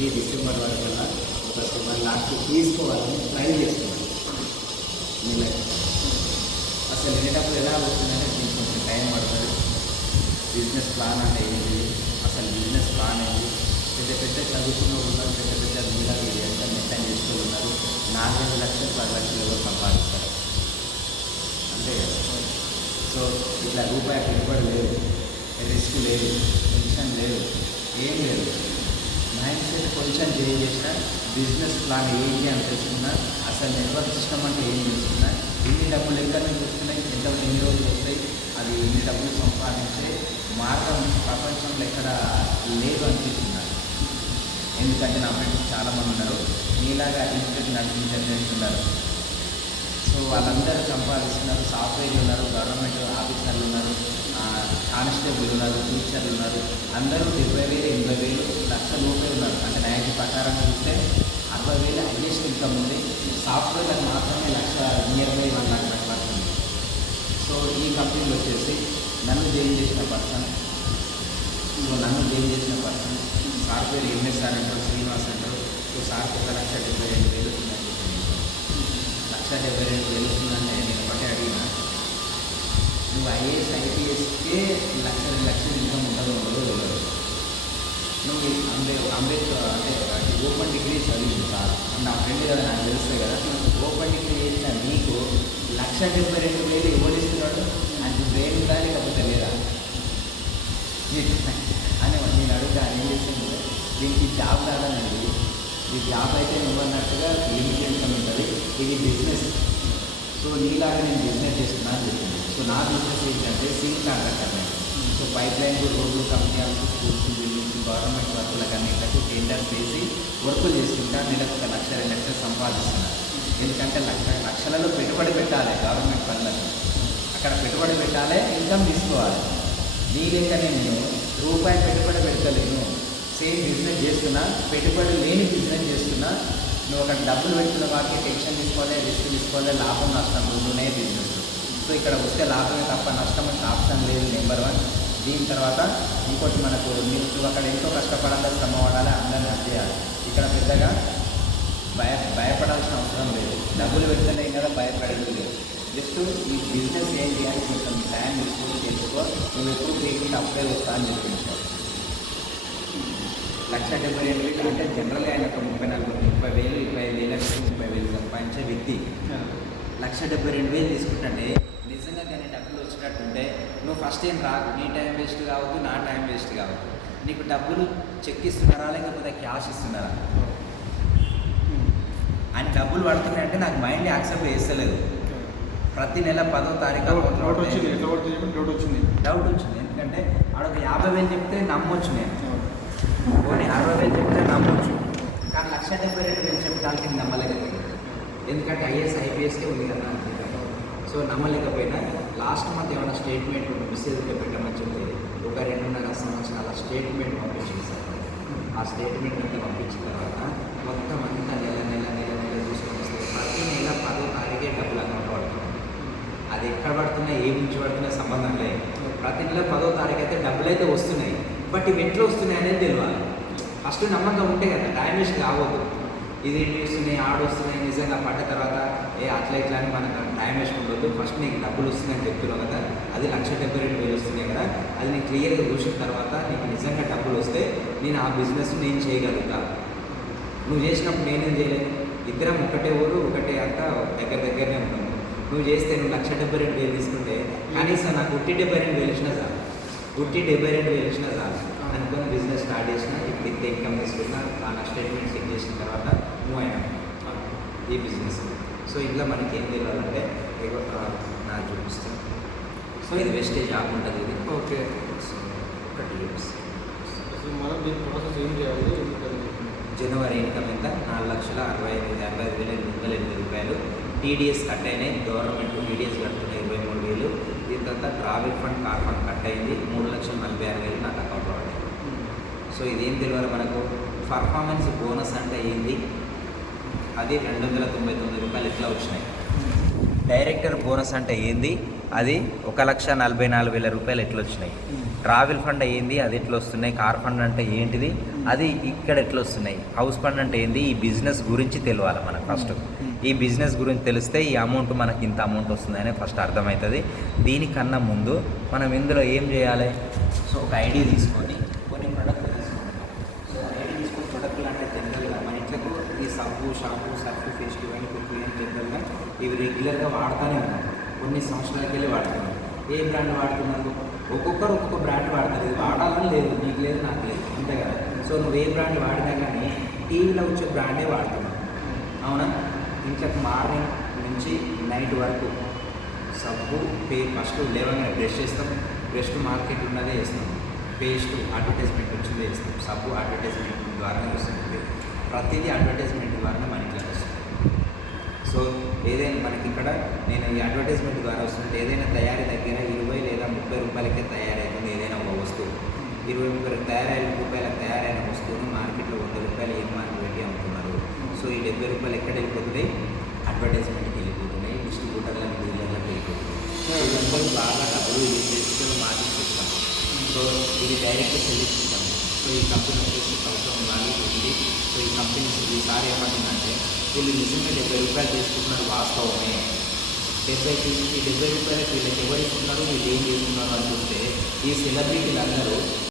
ఈ డిసెంబర్ వరకు ఒక 7 lakhs తీసుకోవాలని ట్రై చేస్తున్నాను. అసలు వెళ్ళేటప్పుడు ఎలా అవుతుందంటే దీనికి కొంచెం టైం పడుతుంది. బిజినెస్ ప్లాన్ అంటే ఏంటి, అసలు బిజినెస్ ప్లాన్ ఏంటి, పెద్ద పెద్ద చదువుకున్న ఉన్నారు, పెద్ద పెద్ద మీలాగా ఎంత మెయింటైన్ చేస్తూ ఉన్నారు. 4-5 లక్షలు 10 లక్షలు ఎవరు సంపాదిస్తారు అంతే కదా. సో ఇట్లా రూపాయి పెట్టుబడి లేదు, రిస్క్ లేదు, టెన్షన్ లేదు, ఏం లేదు. మైండ్ సెట్ కొంచెం చేంజ్ చేసిన, బిజినెస్ ప్లాన్ ఏంటి అని తెలుసుకున్నా, అసలు నెట్వర్క్ సిస్టమ్ అంటే ఏం తెలుసుకున్నా, ఎన్ని డబ్బులు ఎక్కడ చూస్తున్నాయి, ఎన్ని రోజులు వస్తాయి, అది ఎన్ని డబ్బులు సంపాదించే మార్గం ప్రపంచంలో ఎక్కడ లేదు అనిపిస్తున్నారు. ఎందుకంటే నా ఫ్రెండ్స్ చాలామంది ఉన్నారు, మీలాగా ఇన్స్టిట్యూట్ నడిపించే ఫ్రెండ్స్ ఉన్నారు. సో వాళ్ళందరూ సంపాదిస్తున్నారు. సాఫ్ట్వేర్లు ఉన్నారు, గవర్నమెంట్ ఆఫీసర్లు ఉన్నారు, కానిస్టేబుల్ ఉన్నారు, టీచర్లు ఉన్నారు. అందరూ 70,000, 80,000, లక్ష రూపాయలు ఉన్నారు. అంటే న్యాయ ప్రకారంగా చూస్తే 60,000 హైయెస్ట్ ఇన్కమ్ ఉంది. సాఫ్ట్వేర్లకు మాత్రమే నియర్ బై 1 lakh పడుతుంది. సో ఈ కంపెనీలో వచ్చేసి నన్ను జైన్ చేసిన పర్సన్ సార్ పేరు ఎంఎస్ఆర్ అంటారు, శ్రీనివాస్ అంటారు. సో సార్కి 1,72,000 వస్తుందని చెప్పి 1,72,000 వస్తుందంటే నేను ఒకటే అడిగినా, నువ్వు ఐఏఎస్ ఐపీఎస్కే 1,00,000 లక్షలు ఇన్కమ్ ఉండదు నువ్వు అంబేద్కర్ అంటే ఓపెన్ డిగ్రీ చదివింది సార్ అంటే నా ఫ్రెండ్ కదా, నాకు తెలుస్తాయి కదా. ఓపెన్ డిగ్రీ చేసిన నీకు 1,72,000 ఎవరిస్తున్నాడు అంటే బ్రెయిన్ ఉందా లేకపోతే లేదా అని నేను అడుగుతా. ఏం చేసింది, దీనికి జాబ్ రాదండి, ఈ జాబ్ అయితే నువ్వన్నట్టుగా లిమిటెడ్ ఇన్కమ్ ఉంటుంది, ఇది బిజినెస్. సో నీలాగా నేను బిజినెస్ చేస్తున్నా అని చెప్పింది. సో నా బిజినెస్ ఏంటంటే sink contractor. So pipeline, రోడ్లు, కంపెనీలకు, స్కూల్స్, బిల్డింగ్స్, గవర్నమెంట్ వర్కులకు అన్నింటికి టెండర్స్ వేసి వర్కులు చేస్తుంటా. నెలకు 1,00,000, 2 లక్షలు సంపాదిస్తున్నారు. ఎందుకంటే లక్షలలో పెట్టుబడి పెట్టాలి గవర్నమెంట్ పనులకు, అక్కడ పెట్టుబడి పెట్టాలి, ఇన్కమ్ తీసుకోవాలి. నీ లెక్కనే నేను రూపాయి పెట్టుబడి పెట్టలేను, సేమ్ బిజినెస్ చేస్తున్నా, పెట్టుబడి లేని బిజినెస్ చేస్తున్నా. నువ్వు అక్కడ డబ్బులు పెట్టుకున్న వాటికి టెన్షన్ తీసుకోవాలి, రిస్క్ తీసుకోవాలి, లాభం నష్టం రెండునే బిజినెస్. సో ఇక్కడ వస్తే లాభమే తప్ప నష్టం అంటే ఆప్షన్ లేదు, నెంబర్ 1. దీని తర్వాత ఇంకోటి మనకు నువ్వు అక్కడ ఎంతో కష్టపడాలి, శ్రమ పడాలి, అందరినీ చేయాలి. ఇక్కడ పెద్దగా భయపడాల్సిన అవసరం లేదు, డబ్బులు పెడితేనే కదా భయపడేది లేదు. జస్ట్ ఈ బిజినెస్ ఏం చేయాలి కొంచెం టైం తీసుకొని తెలుసుకో, నువ్వు ఎప్పుడు క్రియేటివ్ అప్పుడే వస్తా అని చెప్పింది సార్. 1,72,000 అంటే జనరల్గా ఆయన ఒక 30,000, 25,000 30,000 సంపాదించే వ్యక్తి 1,72,000 తీసుకుంటే నిజంగా కానీ డబ్బులు వచ్చినట్టుంటే నువ్వు ఫస్ట్ ఏం రాదు, నీ టైం వేస్ట్ కావద్దు, నా టైం వేస్ట్ కావద్దు. నీకు డబ్బులు చెక్ ఇస్తున్నారా లేకపోతే క్యాష్ ఇస్తున్నారా? ఆయన డబ్బులు పడుతున్నాయంటే నాకు మైండ్ యాక్సెప్ట్ చేస్తలేదు. ప్రతి నెల 10వ తారీఖు డౌట్ వచ్చింది. ఎందుకంటే ఆడొక 50,000 చెప్తే నమ్మొచ్చు, నేను పోనీ 60,000 చెప్తే నమ్మొచ్చు, కానీ 1,72,000 చెప్పడానికి నమ్మలేకపోయింది. ఎందుకంటే ఐఏఎస్ ఐపీఎస్కే ఉంది కదా. సో నమ్మలేకపోయినా లాస్ట్ మంత్ ఏమైనా స్టేట్మెంట్ మెసేజ్గా పెట్టమని చెప్పి ఒక 2.5 సంవత్సరాల స్టేట్మెంట్ పంపించింది సార్. ఆ స్టేట్మెంట్ అంతా పంపించిన తర్వాత మొత్తం అంతా నెల చూసుకొని వస్తే ప్రతి నెల 10వ తారీఖే డబ్బులు అకౌంట్ పడుతుంది. అది ఎక్కడ పడుతున్నాయి, ఏ నుంచి పడుతున్నాయి సంబంధం లేదు. ప్రతి నెల 10వ తారీఖు అయితే డబ్బులు అయితే వస్తున్నాయి, బట్ ఇవి ఎట్లా వస్తున్నాయి అనేది తెలియాలి. ఫస్ట్ నమ్మకం ఉంటే కదా, టైం వేస్ట్ కావద్దు. ఇది వస్తున్నాయి, వస్తున్నాయి, నిజంగా పడ్డ తర్వాత అట్లా ఇట్లా అని మనకు టైం వేస్ట్ ఉండొద్దు. ఫస్ట్ నీకు డబ్బులు వస్తున్నాయని చెప్తున్నావు కదా, అది 1,72,000 వస్తున్నాయి కదా, అది నేను క్లియర్గా చూసిన తర్వాత నీకు నిజంగా డబ్బులు వస్తే నేను ఆ బిజినెస్ నేను చేయగలుగుతా. నువ్వు చేసినప్పుడు నేనేం చేయలేదు, ఇద్దరం ఒకటే ఊరు ఒకటే అంతా దగ్గరనే ఉన్నాము. నువ్వు చేస్తే నువ్వు 1,72,000 తీసుకుంటే కనీసం నాకు 72,000 ఇచ్చినా చాలు, 72,000 ఇచ్చినా చాలు అనుకుని బిజినెస్ స్టార్ట్ చేసిన. ఇప్పుడు ఇంత ఇన్కమ్ తీసుకున్నా, ఆ స్టేట్మెంట్ చెక్ చేసిన తర్వాత మూవ్ అయినా ఈ బిజినెస్. సో ఇంట్లో మనకి ఏం తెలియాలంటే నాకు చూపిస్తాను. సో ఇది వేస్టేజ్ జాబ్ ఉంటుంది ఇది. ఓకే, సో ఒకటి మనం దీని ప్రాసెస్ ఏం చేయాలి? జనవరి ఇన్కమ్ ఎంత? 4,65,808 రూపాయలు. టీడీఎస్ కట్ అయినాయి, గవర్నమెంట్ టీడీఎస్ కట్టున్నాయి 23,000. దీని తర్వాత travel fund, car fund cut అయింది 3,46,000 నాకు అకౌంట్లో పడ్డాయి. సో ఇదేం తెలియాలి మనకు, పర్ఫార్మెన్స్ బోనస్ అంటే ఏంది, అది 299 రూపాయలు ఇట్లా వచ్చినాయి. డైరెక్టర్ బోనస్ అంటే ఏంది, అది 1,44,000 రూపాయలు ఎట్లా వచ్చినాయి. ట్రావెల్ ఫండ్ ఏంది, అది ఎట్లా వస్తున్నాయి. కార్ ఫండ్ అంటే ఏంటిది, అది ఇక్కడ ఎట్లా వస్తున్నాయి. హౌస్ ఫండ్ అంటే ఏంది, ఈ బిజినెస్ గురించి తెలియాలి మనకు ఫస్ట్. ఈ బిజినెస్ గురించి తెలిస్తే ఈ అమౌంట్ మనకి ఇంత అమౌంట్ వస్తుందని ఫస్ట్ అర్థమవుతుంది. దీనికన్నా ముందు మనం ఇందులో ఏం చేయాలి, సో ఒక ఐడి తీసుకొని కొన్ని ప్రొడక్ట్లు తీసుకుంటాం. సో ఐడి తీసుకొని ప్రొడక్ట్లు అంటే జనరల్గా మన ఇంట్లకు ఈ సబ్బు, షాంపూ, సర్ఫ్, ఫేస్ ఇవన్నీ కొన్ని జనరల్గా ఇవి రెగ్యులర్గా వాడుతూనే ఉన్నాం. కొన్ని సంవత్సరాలకి వెళ్ళి వాడుతున్నాం. ఏ బ్రాండ్ వాడుతున్నారు, ఒక్కొక్కరు ఒక్కొక్క బ్రాండ్ వాడతారు. ఇది వాడాలని లేదు, నీకు లేదు, నాకు లేదు, అంతే కదా. సో నువ్వు ఏ బ్రాండ్ వాడినా కానీ టీవీలో వచ్చే బ్రాండే వాడుతున్నావు, అవునా. ఇంట్లోకి మార్నింగ్ నుంచి నైట్ వరకు సబ్బు ఫస్ట్ లేవగానే బ్రష్ చేస్తాం. బ్రష్ మార్కెట్ ఉన్నదే వేస్తాం. పేస్ట్ అడ్వర్టైజ్మెంట్ వచ్చిందే వేస్తాం. సబ్బు అడ్వర్టైజ్మెంట్ ద్వారానే వస్తుంది. ప్రతిదీ అడ్వర్టైజ్మెంట్ ద్వారానే మన ఇంట్లోకి వస్తుంది. సో ఏదైనా మనకి ఇక్కడ నేను ఈ అడ్వర్టైజ్మెంట్ ద్వారా వస్తుంటే ఏదైనా తయారీ దగ్గర 20 లేదా 30 రూపాయలకే తయారవుతుంది. ఏదైనా ఒక వస్తువు 20 రూపాయలకు తయారైన వస్తువుని మార్కెట్లో 100 రూపాయలు మార్కెట్ పెట్టి అమ్ముతున్నారు. సో ఈ 70 రూపాయలు ఎక్కడ వెళ్ళిపోతున్నాయి, అడ్వర్టైజ్మెంట్కి వెళ్ళిపోతున్నాయి, డిస్ట్రిబ్యూటర్లకు, డీలర్లకు వెళ్ళిపోతున్నాయి. సో వీళ్ళందరూ బాగా డబ్బులు చేసుకొని మార్కెట్ ఇస్తాం. సో ఇది డైరెక్ట్ సెల్ ఇస్తాం. సో ఈ కంపెనీ వచ్చేసి సంవత్సరం వాళ్ళు ఉంది. సో ఈ కంపెనీ ఈసారి ఏమంటుందంటే వీళ్ళు నిజంగా 70 రూపాయలు తీసుకుంటున్నారు, వాస్తవమే. 70 రూపాయలకి వీళ్ళకి ఎవరు ఇస్తున్నారు, వీళ్ళు ఏం చేస్తున్నారు అని చూస్తే ఈ సెలబ్రిటీలు అందరూ